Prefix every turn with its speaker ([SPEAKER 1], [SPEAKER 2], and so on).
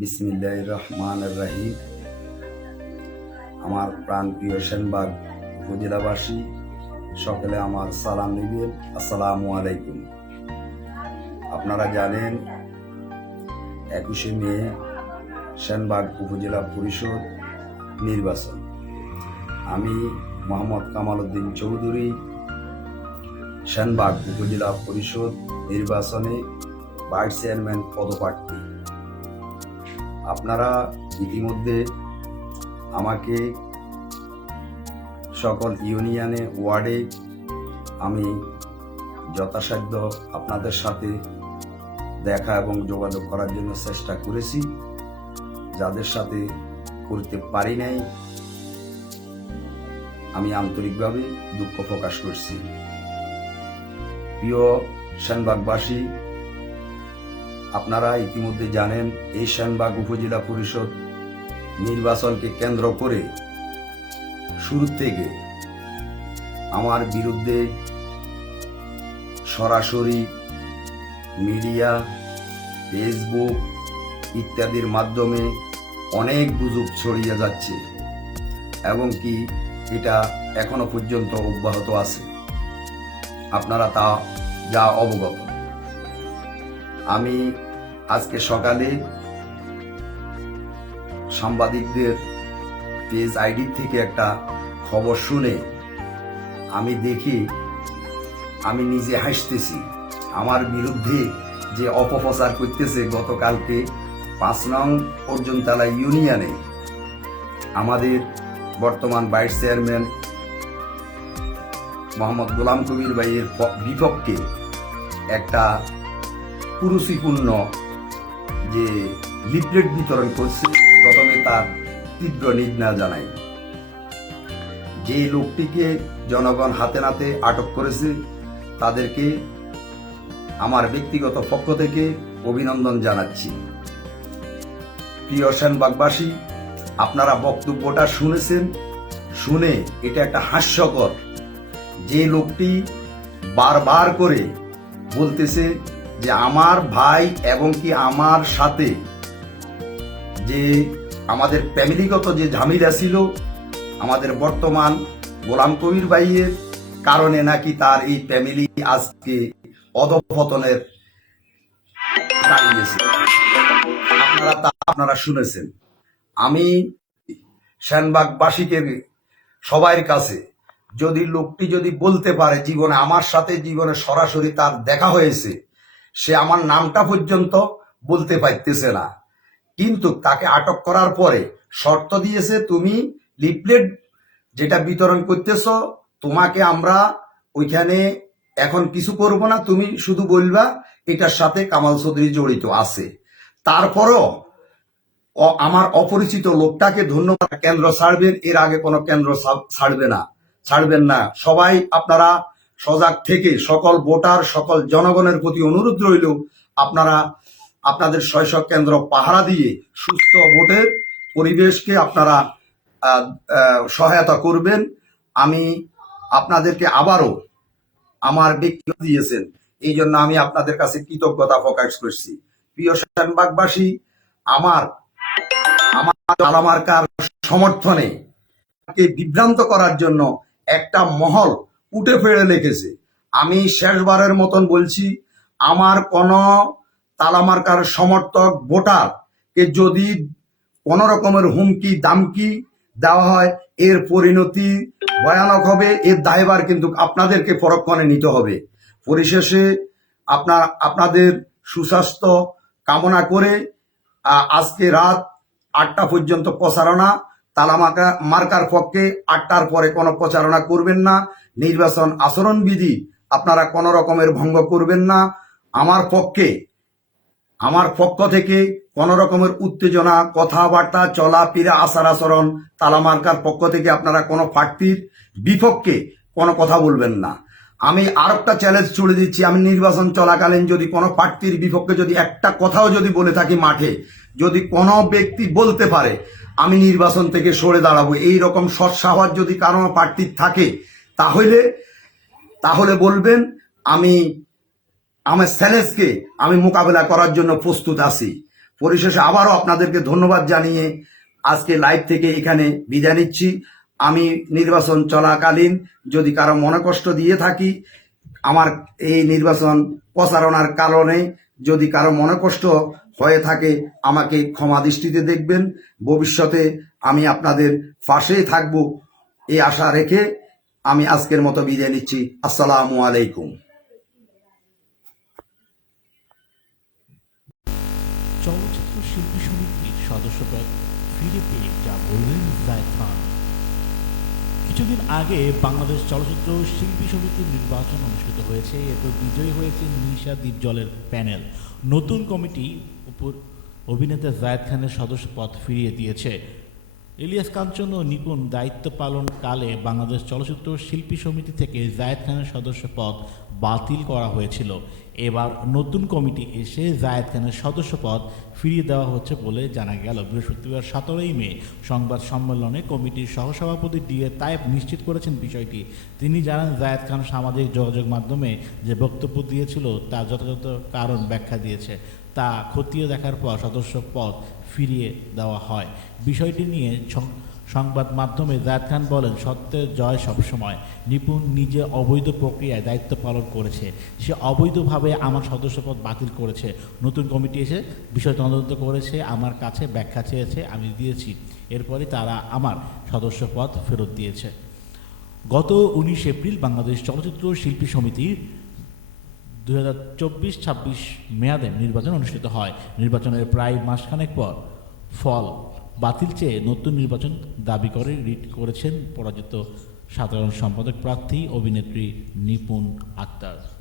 [SPEAKER 1] বিসমিল্লাহ রহমান রাহিম আমার প্রাণ প্রিয় সেনবাগ উপজেলাবাসী, সকলে আমার সালাম নিবেন। আসসালামু আলাইকুম। আপনারা জানেন, একুশে মে সেনবাগ উপজেলা পরিষদ নির্বাচন। আমি মোহাম্মদ কামাল উদ্দিন চৌধুরী, সেনবাগ উপজেলা পরিষদ নির্বাচনে ভাইস চেয়ারম্যান পদপ্রার্থী। আপনারা ইতিমধ্যে আমাকে সকল ইউনিয়নে, ওয়ার্ডে আমি যথাসাধ্য আপনাদের সাথে দেখা এবং যোগাযোগ করার জন্য চেষ্টা করেছি। যাদের সাথে করতে পারি নাই, আমি আন্তরিকভাবে দুঃখ প্রকাশ করছি। প্রিয় সেনবাগবাসী আপনারা ইতিমধ্যে জানেন, এই উপজেলা পরিষদ নির্বাচনকে কেন্দ্র করে শুরু থেকে আমার বিরুদ্ধে সরাসরি মিডিয়া, ফেসবুক ইত্যাদির মাধ্যমে অনেক গুজব ছড়িয়ে যাচ্ছে এবং কি এটা এখনও পর্যন্ত অব্যাহত আছে। আপনারা তা, যা অবগত। আমি আজকে সকালে সাংবাদিকদের পেজ আইডি থেকে একটা খবর শুনে আমি দেখি আমি নিজে হাসতেছি। আমার বিরুদ্ধে যে অপপ্রচার করতেছে গতকালকে পাঁচ নং অর্জুনতলা ইউনিয়নে আমাদের বর্তমান ভাইস চেয়ারম্যান মোহাম্মদ গোলাম কবির ভাইয়ের বিপক্ষে একটা কুরুচিপূর্ণ যে লিফলেট বিতরণ করছে, প্রথমে তার তীব্র নিন্দা জানাই যে লোকটিকে জনগণ হাতে নাতে আটক করেছে, তাদেরকে আমার ব্যক্তিগত পক্ষ থেকে অভিনন্দন জানাচ্ছি। প্রিয় সেনবাগবাসী, আপনারা বক্তব্যটা শুনেছেন, শুনে এটা একটা হাস্যকর। যে লোকটি বারবার করে বলতেছে যে আমার ভাই এবং কি আমার সাথে যে আমাদের ফ্যামিলিগত যে ঝামেলা ছিল, আমাদের বর্তমান গোলাম কবির ভাইয়ের কারণে নাকি তার এই ফ্যামিলি আজকে অধপতনের দাঁড়িয়েছে আপনারা তা আপনারা শুনেছেন। আমি সেনবাগবাসীকে সবার কাছে যদি লোকটি যদি বলতে পারে, জীবনে আমার সাথে জীবনে সরাসরি তার দেখা হয়েছে সে আমার নামটা পর্যন্ত বলতে পারতেছে না। কিন্তু তাকে আটক করার পরে শর্ত দিয়েছে, তুমি লিফলেট যেটা বিতরণ করতেছ, তোমাকে আমরা ওইখানে এখন কিছু করব না, তুমি শুধু বলবা এটার সাথে কামাল চৌধুরী জড়িত আছে। তারপরও আমার অপরিচিত লোকটাকে ধন্যবাদ। কেন্দ্র ছাড়বেন, এর আগে কোনো কেন্দ্র ছাড়বে না। ছাড়বেন না। সবাই আপনারা সজাগ থেকে সকল ভোটার, সকল জনগণের প্রতি অনুরোধ রইল, আপনারা আপনাদের শৈশব কেন্দ্র পাহারা দিয়ে সুস্থ ভোটের পরিবেশকে আপনারা সহায়তা করবেন। আমি আপনাদেরকে আবারও আমার ব্যক্তি দিয়েছেন। এই জন্য আমি আপনাদের কাছে কৃতজ্ঞতা প্রকাশ করছি। প্রিয় সেনবাগবাসী আমার আমার আলামার্কার সমর্থনে বিভ্রান্ত করার জন্য একটা মহল উঠে ফেড়ে লেগেছে আমি শেষবারের মতন বলছি, আমার কোন তালামার্কার সমর্থক ভোটার কে যদি কোন রকমের হুমকি, দামকি দেওয়া হয়, এর পরিণতি ভয়ানক হবে। এর দায়ভার কিন্তু আপনাদেরকে পরক্ষণে নিতে হবে। পরিশেষে আপনার, আপনাদের সুস্বাস্থ্য কামনা করে আজকে রাত আটটা পর্যন্ত প্রচারণা তালামাকা মার্কার পক্ষে আটটার পরে কোনো প্রচারণা করবেন না, নির্বাচন আচরণবিধি আপনারা কোনো রকমের ভঙ্গ করবেন না। আমার পক্ষে, আমার পক্ষ থেকে কোন রকমের উত্তেজনা, কথাবার্তা, চলাফেরা, আচার আচরণ তালামার্কার পক্ষ থেকে আপনারা কোনো প্রার্থীর বিপক্ষে কোনো কথা বলবেন না। আমি আর একটা চ্যালেঞ্জ ছুড়ে দিচ্ছি, আমি নির্বাচন চলাকালীন যদি কোনো প্রার্থীর বিপক্ষে যদি একটা কথাও যদি বলে থাকি মাঠে যদি কোনো ব্যক্তি বলতে পারে, আমি নির্বাচন থেকে সরে দাঁড়াবো এই রকম সৎসাহস যদি কারও প্রার্থীর থাকে, তাহলে তাহলে বলবেন, আমি, আমার চ্যালেঞ্জকে আমি মোকাবেলা করার জন্য প্রস্তুত আছি। পরিশেষে আবারও আপনাদেরকে ধন্যবাদ জানিয়ে আজকে লাইভ থেকে এখানে বিদায় নিচ্ছি। আমি নির্বাচন চলাকালীন যদি কারও মনে কষ্ট দিয়ে থাকি, আমার এই নির্বাচন প্রচারণার কারণে যদি কারও মনে কষ্ট হয়ে থাকে, আমাকে ক্ষমা দৃষ্টিতে দেখবেন। ভবিষ্যতে আমি আপনাদের পাশেই থাকব। এই আশা রেখে আমি আজকের মতো বিদায় নিচ্ছি। আসসালামু আলাইকুম।
[SPEAKER 2] চলচ্চিত্র শিল্পী সমিতির সদস্যপদ ফিরে পেয়ে যা বললেন জায়দ খান। কিছুদিন আগে বাংলাদেশ চলচ্চিত্র শিল্পী সমিতির নির্বাচন অনুষ্ঠিত হয়েছে। এরপর বিজয়ী হয়েছে নিশা দ্বীপজলের প্যানেল। নতুন কমিটি উপর অভিনেতা জায়দ খানের সদস্য পদ ফিরিয়ে দিয়েছে। ইলিয়াস কাঞ্চন ও নিপুণ দায়িত্ব পালন কালে বাংলাদেশ চলচ্চিত্র শিল্পী সমিতি থেকে জায়েদ খানের সদস্য পদ বাতিল করা হয়েছিল। এবার নতুন কমিটি এসে জায়েদ খানের সদস্য পদ ফিরিয়ে দেওয়া হচ্ছে বলে জানা গেল। বৃহস্পতিবার সতেরোই মে সংবাদ সম্মেলনে কমিটির সহসভাপতি ডি এ তায়েব নিশ্চিত করেছেন বিষয়টি। তিনি জানান, জায়েদ খান সামাজিক যোগাযোগ মাধ্যমে যে বক্তব্য দিয়েছিল, তার যথাযথ কারণ ব্যাখ্যা দিয়েছে। তা খতিয়ে দেখার পর সদস্য পদ ফিরিয়ে দেওয়া হয়। বিষয়টি নিয়ে সংবাদ মাধ্যমে জায়দ খান বলেন, সত্যের জয় সবসময়। নিপুণ নিজে অবৈধ প্রক্রিয়ায় দায়িত্ব পালন করেছে। সে অবৈধভাবে আমার সদস্যপদ বাতিল করেছে। নতুন কমিটি এসে বিষয় তদন্ত করেছে, আমার কাছে ব্যাখ্যা চেয়েছে, আমি দিয়েছি। এরপরে তারা আমার সদস্যপদ ফেরত দিয়েছে। গত উনিশ এপ্রিল বাংলাদেশ চলচ্চিত্র শিল্পী সমিতির দুই হাজার চব্বিশ ছাব্বিশ মেয়াদে নির্বাচন অনুষ্ঠিত হয়। নির্বাচনের প্রায় মাসখানেক পর ফল বাতিল চেয়ে নতুন নির্বাচন দাবি করে রিট করেছেন পরাজিত সাধারণ সম্পাদক প্রার্থী অভিনেত্রী নিপুণ আক্তার।